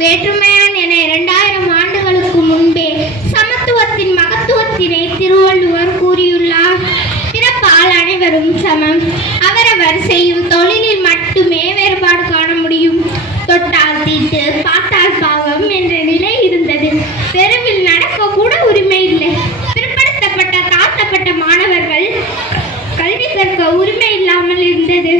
வேற்றுமையான் என 2000 ஆண்டுகளுக்கு முன்பே சமத்துவத்தின் மகத்துவத்தினை திருவள்ளுவர் கூறியுள்ளார். பிறப்பால் அனைவரும் சமம். அவரவர் செய்யும் தொழிலில் மட்டுமே வேறுபாடு காண முடியும். தொட்டால் தீட்டு, பார்த்தால் பாவம் என்ற நிலை இருந்தது. தெருவில் நடக்க கூட உரிமை இல்லை. பிற்படுத்தப்பட்ட தாழ்த்தப்பட்ட மாணவர்கள் கல்வி கற்க உரிமை இல்லாமல் இருந்தது.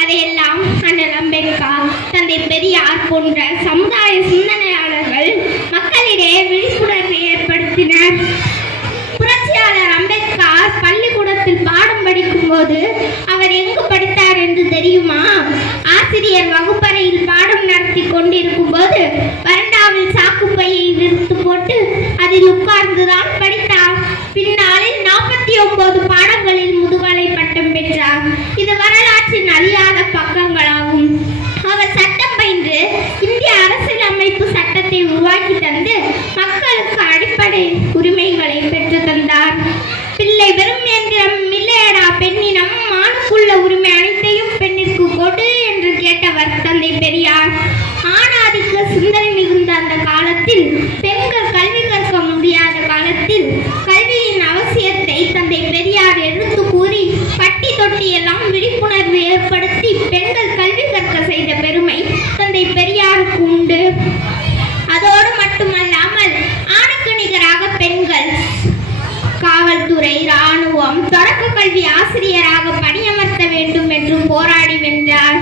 அதையெல்லாம் அண்ணல் அம்பேத்கர், தந்தை பெரியார் போன்ற சமுதாய சிந்தனையாளர்கள் மக்களிடையே விழிப்புணர்வை ஏற்படுத்தினர். புரட்சியாளர் அம்பேத்கர் பள்ளிக்கூடத்தில் பாடம் படிக்கும் போது அவர் எங்கு படித்தார் என்று தெரியுமா? ஆசிரியர் வகுப்பறையில் பாடம் நடத்தி கொண்டிருக்கும் போது வறண்டாவில் சாக்குப்பையை விரித்து போட்டு அதில் உட்கார்ந்துதான் படித்தார். பின்னாளில் 49 பாடங்களில் முதுகலை பட்டம் பெற்றார். இது வரலாற்றின் அழியாத பக்கங்களாகும். அவர் சட்டம் பயின்று இந்திய அரசியலமைப்பு சட்டத்தை உருவாக்கி தந்து மக்களுக்கு அடிப்படை உரிமைகளை பெற்று தந்தார். பிள்ளை வெறும் எந்திரம் இல்லையடா பெண்ணினம், ஆணுக்குள்ள உரிமை அனைத்தையும் பெண்ணிற்கு கொடு என்று கேட்டவர் தந்தை பெரியார். ஆணாதிக்க சிந்தனை மிகுந்த அந்த காலத்தில், பெண்கள் கல்வி கற்க முடியாத காலத்தில் கல்வியின் அவசியத்தை தந்தை பெரியார் எடுத்து கூறி பட்டி தொட்டி எல்லாம் விழிப்புணர்வு ஏற்படுத்தி பெண்கள் கல்வி கற்க செய்த பெருமை தந்தை பெரியாருக்கு உண்டு. அதோடு மட்டுமல்லாமல் ஆணுக்கு நிகராக பெண்கள் காவல்துறை, இராணுவம், தொடக்க கல்வி ஆசிரியராக பணியமர்த்த வேண்டும் என்று போராடி வென்றார்.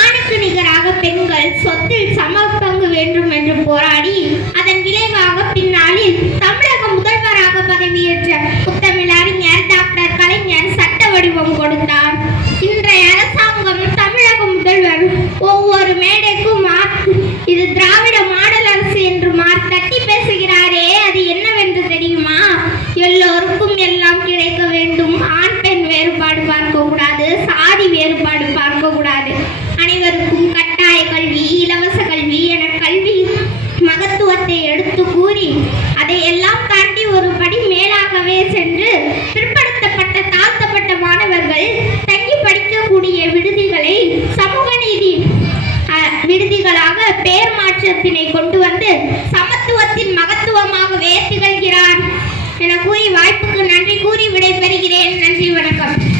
ஆணுக்கு நிகராக பெண்கள் சொத்தில் சம பங்கு வேண்டும் என்று போராடி அதன் விளைவாக பின்னாளில் தமிழக முதல்வராக பதவியேற்ற முத்தமிழ் அறிஞர் டாக்டர் கலைஞர் சட்ட வடிவம் கொடுத்தார். இன்றைய அரசாங்கம் தமிழக முதல்வர் ஒவ்வொரு மேடைக்கும் இது திராவிட மாடல் அரசு என்று தட்டி பேசுகிறாரே, அது என்னவென்று தெரியுமா? எல்லோருக்கும் எல்லாம் கிடைக்க வேண்டும், ஆண் பெண் வேறுபாடு பார்க்க கூடாது, சாதி வேறுபாடு பார்க்க கூடாது, அனைவருக்கும் கட்டாய கல்வி, இலவச கல்வி என கல்வி மகத்துவத்தை எடுத்து கூறி அதையெல்லாம் தாண்டி ஒரு படி மேலாகவே சென்று பிற்படுத்தப்பட்ட தாழ்த்தப்பட்ட மாணவர்கள் தங்கி படிக்கக்கூடிய விடுதிகளை சமூக நீதி விடுதிகளாக பெயர் மாற்றத்தினை கொண்டு வந்து சமத்துவத்தின் மகத்துவமாகவே திகழ்கிறார் என கூறி வாய்ப்புக்கு நன்றி கூறி விடைபெறுகிறேன். நன்றி, வணக்கம்.